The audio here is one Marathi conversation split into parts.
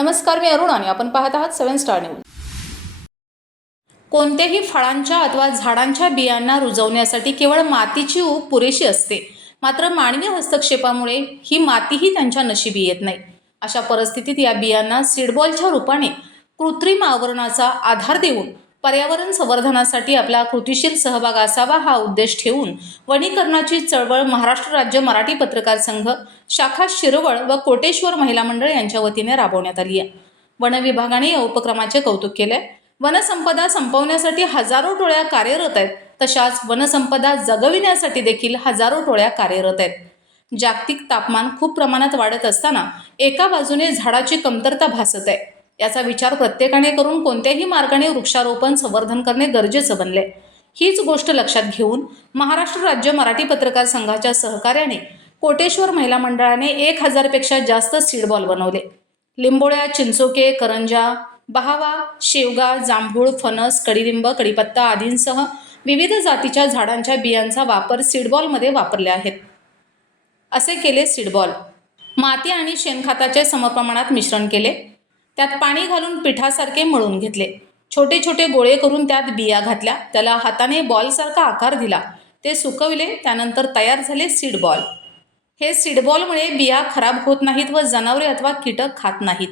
नमस्कार मी अरुण आणि आपण पाहत आहात सेवन स्टार न्यूज. कोणत्याही फळांच्या अथवा झाडांच्या बियांना रुजवण्यासाठी केवळ मातीची ऊब पुरेशी असते. मात्र मानवी हस्तक्षेपामुळे ही मातीही त्यांच्या नशिबी येत नाही. अशा परिस्थितीत या बियांना सीडबॉलच्या रूपाने कृत्रिम आवरणाचा आधार देऊन पर्यावरण संवर्धनासाठी आपला कृतीशील सहभाग असावा हा उद्देश ठेवून वनीकरणाची चळवळ महाराष्ट्र राज्य मराठी पत्रकार संघ शाखा शिरवळ व कोटेश्वर महिला मंडळ यांच्या वतीने राबवण्यात आली आहे. वन विभागाने या उपक्रमाचे कौतुक केले वनसंपदा संपवण्यासाठी हजारो टोळ्या कार्यरत आहेत. तशाच वनसंपदा जगविण्यासाठी देखील हजारो टोळ्या कार्यरत आहेत. जागतिक तापमान खूप प्रमाणात वाढत असताना एका बाजूने झाडाची कमतरता भासत आहे. याचा विचार प्रत्येकाने करून कोणत्याही मार्गाने वृक्षारोपण संवर्धन करणे गरजेचं बनले हीच गोष्ट लक्षात घेऊन महाराष्ट्र राज्य मराठी पत्रकार संघाच्या सहकार्याने कोटेश्वर महिला मंडळाने एक हजारपेक्षा जास्त सीडबॉल बनवले. लिंबोळ्या चिंचोके करंजा बहावा शेवगा जांभूळ फणस कडीलिंब कडीपत्ता आदींसह विविध जातीच्या झाडांच्या बियांचा वापर सीडबॉलमध्ये वापरले आहेत. असे केले सीडबॉल माती आणि शेणखताचे समप्रमाणात मिश्रण केले. त्यात पाणी घालून पिठासारखे मळून घेतले. छोटे छोटे गोळे करून त्यात बिया घातल्या. त्याला हाताने बॉलसारखा आकार दिला. ते सुकविले. त्यानंतर तयार झाले सीड बॉल हे सीडबॉलमुळे बिया खराब होत नाहीत व जनावरे अथवा कीटक खात नाहीत.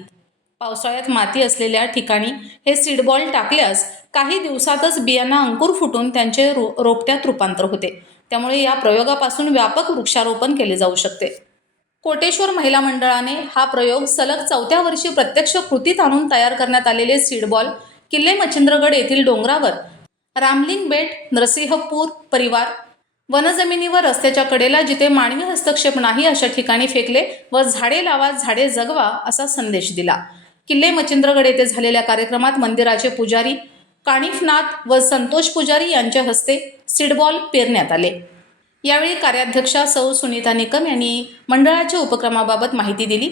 पावसाळ्यात माती असलेल्या ठिकाणी हे सीडबॉल टाकल्यास काही दिवसातच बियांना अंकुर फुटून त्यांचे रो रोपट्यात रूपांतर होते. त्यामुळे या प्रयोगापासून व्यापक वृक्षारोपण केले जाऊ शकते. कोटेश्वर महिला मंडळाने हा प्रयोग सलग चौथ्या वर्षी प्रत्यक्ष कृतीत आणून तयार करण्यात आलेले सीडबॉल किल्ले मच्छिंद्रगड येथील डोंगरावर रामलिंग बेट नरसिंहपूर परिवार वनजमिनीवर रस्त्याच्या कडेला जिथे मानवी हस्तक्षेप नाही अशा ठिकाणी फेकले व झाडे लावा झाडे जगवा असा संदेश दिला. किल्ले मच्छिंद्रगड येथे झालेल्या कार्यक्रमात मंदिराचे पुजारी काणिफनाथ व संतोष पुजारी यांच्या हस्ते सीडबॉल पेरण्यात आले. यावेळी कार्याध्यक्षा सौ सुनीता निकम यांनी मंडळाच्या उपक्रमाबाबत माहिती दिली.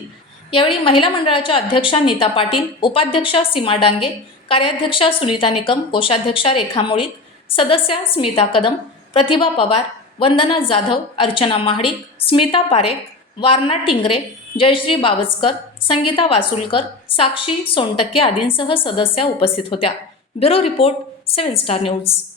यावेळी महिला मंडळाच्या अध्यक्षा नीता पाटील उपाध्यक्षा सीमा डांगे कार्याध्यक्षा सुनीता निकम कोषाध्यक्षा रेखा मुळीक सदस्या स्मिता कदम प्रतिभा पवार वंदना जाधव अर्चना महाडिक स्मिता पारेख वारणा टिंगरे जयश्री बावचकर संगीता वासुलकर साक्षी सोनटक्के आदींसह सदस्या उपस्थित होत्या. Bureau report seven star news.